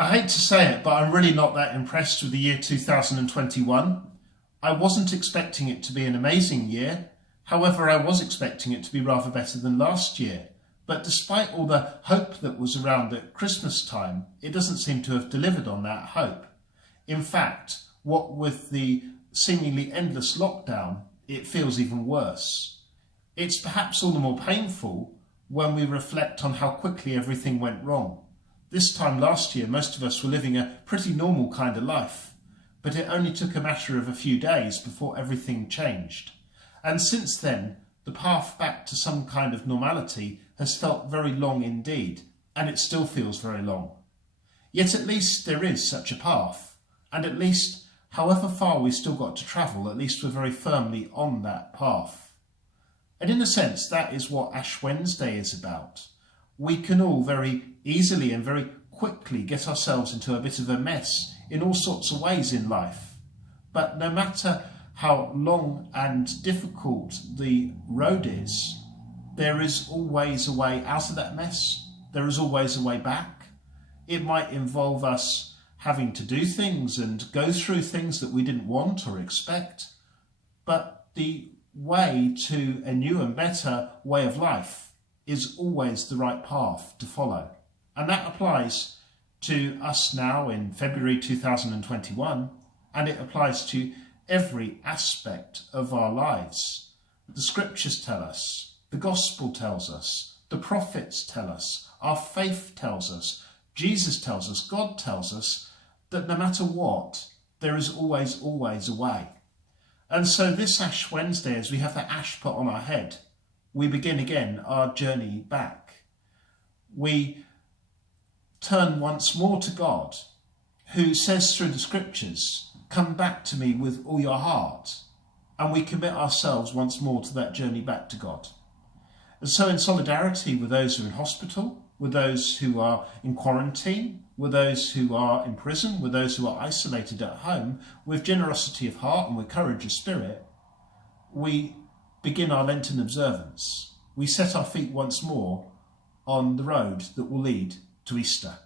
I hate to say it, but I'm really not that impressed with the year 2021. I wasn't expecting it to be an amazing year. However, I was expecting it to be rather better than last year. But despite all the hope that was around at Christmas time, it doesn't seem to have delivered on that hope. In fact, what with the seemingly endless lockdown, it feels even worse. It's perhaps all the more painful when we reflect on how quickly everything went wrong. This time last year, most of us were living a pretty normal kind of life, but it only took a matter of a few days before everything changed. And since then, the path back to some kind of normality has felt very long indeed, and it still feels very long. Yet at least there is such a path, and at least, however far we've still got to travel, at least we're very firmly on that path. And in a sense, that is what Ash Wednesday is about. We can all very easily and very quickly get ourselves into a bit of a mess in all sorts of ways in life. But no matter how long and difficult the road is, there is always a way out of that mess. There is always a way back. It might involve us having to do things and go through things that we didn't want or expect, but the way to a new and better way of life is always the right path to follow. And that applies to us now in February 2021, and it applies to every aspect of our lives. The scriptures tell us, the gospel tells us, the prophets tell us, our faith tells us, Jesus tells us, God tells us that no matter what, there is always a way. And so this Ash Wednesday, as we have that ash put on our head, we begin again our journey back. We turn once more to God, who says through the scriptures, "Come back to me with all your heart." And we commit ourselves once more to that journey back to God. And so in solidarity with those who are in hospital, with those who are in quarantine, with those who are in prison, with those who are isolated at home, with generosity of heart and with courage of spirit, we begin our Lenten observance. We set our feet once more on the road that will lead to Easter.